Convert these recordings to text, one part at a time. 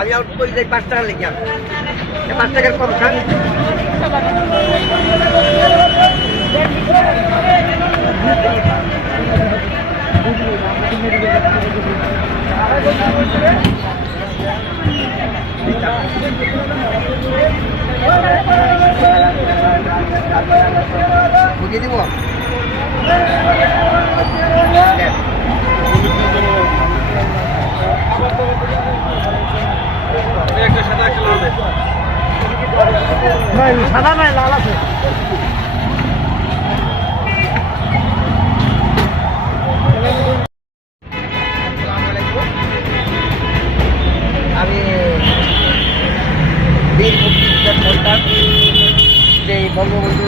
আমি আউট করে যাই 5 টাকা লেগে 5 টাকার কম খান বুঝিয়ে দিব সাদা নাই লাল আছে আমি বীর মুক্তিযুদ্ধের সন্তান যে বঙ্গবন্ধু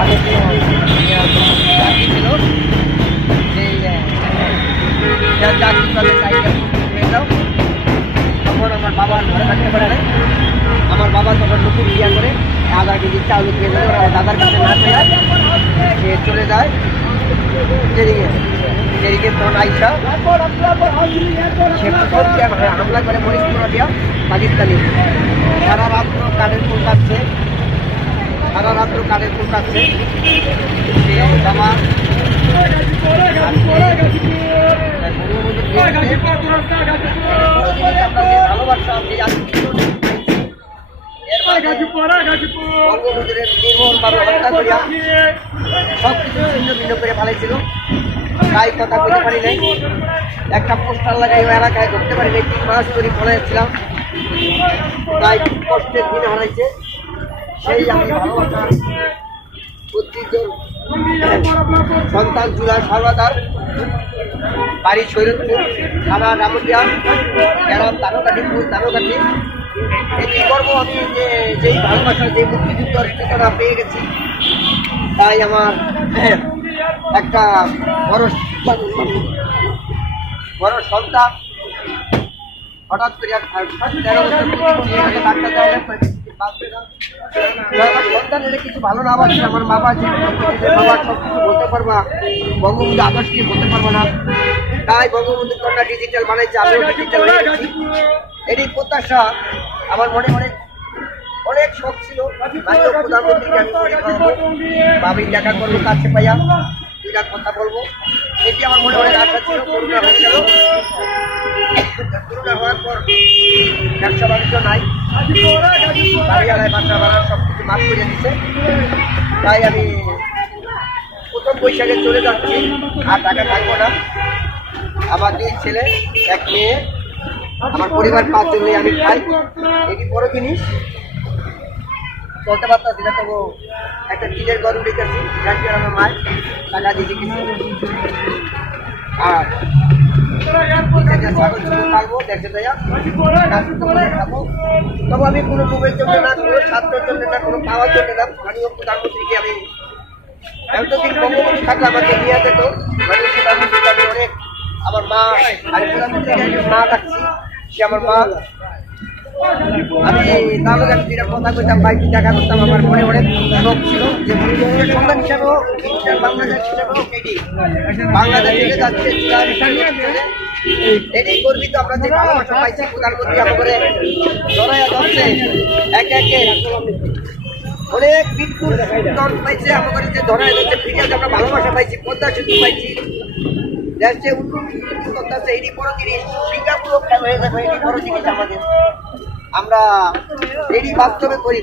আগে চাকরি ছিল সেই চাকরি চলে হয়ে যাও তখন আমার বাবা ঘরে থাকতে পারে না আমার বাবা তখন নতুন বিয়া করে আধা কেজি চাউল খেয়ে যাবে আমার দাদার কাছে না পেয়ে সে চলে যায় দেরিকে তখন আইসা সে হামলা করে মরিচপুরা দিয়া পাকিস্তানি সারা রাত্র কাঠের ফুল কাটছে সারা রাত্র কাঠের ফুল কাটছে সে বাবা ভালোবাসা আপনি বঙ্গবন্ধুদের নির্মমভাবে হত্যা করিয়া সব কিছু ছিন্ন ভিন্ন করে ফেলেছিল তাই কথা বলতে পারি নাই একটা পোস্টার লাগাই এলাকায় ধরতে পারি নাই 3 মাস ধরে পড়ে যাচ্ছিলাম তাই খুব কষ্টের দিনে হারাইছে সেই আমি ভালোবাসার উদ্দীর্ঘ সন্তান জুলাই সর্বাদার বাড়ি শৈরতপুর থানা রামটিয়া গ্রাম দানোকাঠি এটি করব আমি যে যেই ভালোবাসার যে মুক্তিযুদ্ধের ঠিকানা পেয়ে গেছি তাই আমার একটা বড় সন্তান হঠাৎ করে 13 বছর সন্তান এটা কিছু ভালো না বাসছে আমার বাবা যে বাবা সব কিছু বলতে পারবা বঙ্গবন্ধু আদর্শ কি বলতে পারবো না তাই বঙ্গবন্ধু কন্যা ডিজিটাল বানাইছে আমিও ডিজিটাল বানাইছি এটি প্রত্যাশা আমার মনে অনেক শখ ছিল প্রধানমন্ত্রীকে আমি ভাবি দেখা করবো কাছে পাইয়া 2 লাখ কথা বলবো এটি আমার মনে অনেক আশা ছিল করোনা হয়ে গেল করোনা হওয়ার পর ব্যবসা বাণিজ্য নাই বাড়িওয়ালায় বাসা ভাড়া সব কিছু মাফ করে দিচ্ছে তাই আমি প্রথম বৈশাখে চলে যাচ্ছি আর টাকা থাকবো না আমার 2 ছেলে 1 মেয়ে আমার পরিবার 5 জন নিয়ে আমি খাই এটি বড় জিনিস চলতে পারতাছি না তবু একটা টিনের গরু রেখেছি যাকে আমার মায়ের টাকা দিয়ে কিছু আর পারবো দেখতে যাইয়া খাবো তবু আমি কোনো লোভের জন্য না কোনো ছাত্রের জন্য না কোনো খাওয়ার জন্য না মাননীয় প্রধানমন্ত্রীকে আমি এতদিন বঙ্গবন্ধু থাকলে আমাকে নিয়ে যেত মাননীয় প্রধানমন্ত্রীকে আমি অনেক আমার মা আমি প্রধানমন্ত্রীকে মা ডাকছি সে আমার মা আমি তাহলে যেটা কথা কইতাম বাইকে দেখা করতাম আমার মনে অনেক শখ ছিল যে মুক্তিযুদ্ধের সন্তান হিসাবেও বাংলাদেশ হিসাবেও বাংলাদেশ থেকে যাচ্ছে এটাই গর্বিত আমরা যে ভালোবাসা পাইছি প্রধানমন্ত্রী আমাদের জড়াইয়া যাচ্ছে একে একে অনেক বিদ্যুৎ পাইছে আমাদের যে ধরাই যাচ্ছে ফিরে আমরা ভালোবাসা পাইছি পদ্মা সেতু পাইছি দেশে উন্নতি করতেছে এটি বড় জিনিস সিঙ্গাপুরও খেলা হয়ে যাবে এটি বড় জিনিস আমাদের আমরা এটি বাস্তবে করি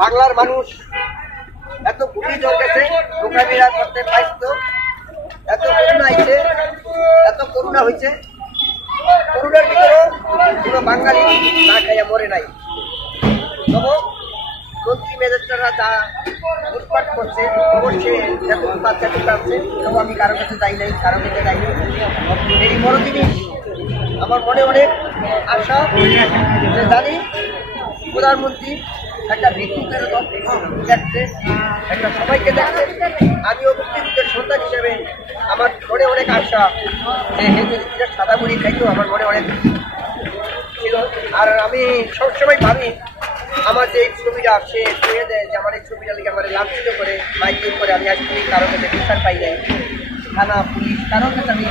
বাংলার মানুষ এত ভূমি জল গেছে মোকাবিলা করতে পাইতো এত করুণা আইছে এত করুণা হয়েছে করুণার ভিতরেও কোনো বাঙালি না খাইয়া মরে নাই তবু মন্ত্রী ম্যাজিস্ট্রেটরা যা লুটপাট করছে অবশ্যই যতটুকু বাচ্চা আছে তবু আমি কারো কাছে যাই নাই কারো কাছে যাই নাই এই বড় জিনিস আমার মনে অনেক আশা যে জানি প্রধানমন্ত্রী একটা ভিত্তিকের দেখছে একটা সবাইকে দেখছে আমিও মুক্তিযুদ্ধের সন্তান হিসেবে আমার মনে অনেক আশা যে যদি সাদা মুড়ি খাইতো আমার মনে অনেক ছিল আর আমি সবসময় ভাবি আমার যে ছবিটা সে ছুঁয়ে দেয় যে আমার এই ছবিটা লিখে আমার লাঞ্ছিত করে মাইকিং করে আমি আজকে কারো কাছে বিচার পাই নাই থানা পুলিশ কারো কাছে আমি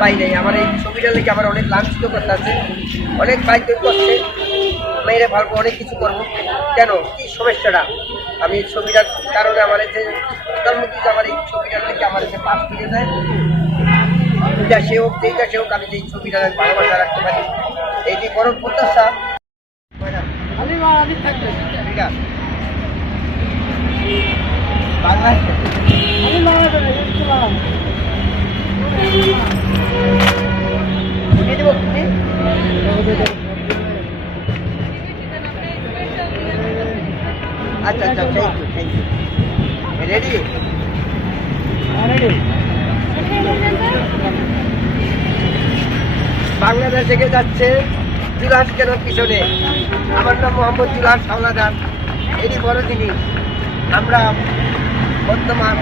পাই নাই। আমার এই ছবিটা লেগে আমার অনেক লাঞ্ছিত করতে আছে, অনেক বাধ্য করছে, মেয়েরে ভাববো অনেক কিছু করবো। কেন কি সমস্যাটা? আমি এই ছবিটার কারণে আমার এই যে প্রধানমন্ত্রী আমার এই ছবিটার লেগে আমার যে পাশ ফিরে যায়, এটা সে হোক যেইটা সে হোক, আমি যে এই ছবিটা ভালোবাসা রাখতে পারি, এইটি বড় প্রত্যাশা। ঠিক আছে, বুঝিয়ে দেবো তুমি? আচ্ছা আচ্ছা, thank you thank you. Ready? Bangladesh থেকে যাচ্ছে জুলহাস কেন পিছনে। আমার নাম মোহাম্মদ জুলহাস হাওলাদার। এটি বড় জিনিস। আমরা বর্তমান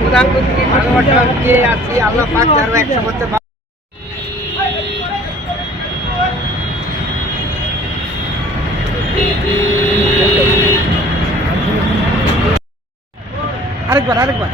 প্রধানমন্ত্রী ভালোবাসা দিয়ে আছি। আল্লাহ পাক আরো 100 বছর আরেকবার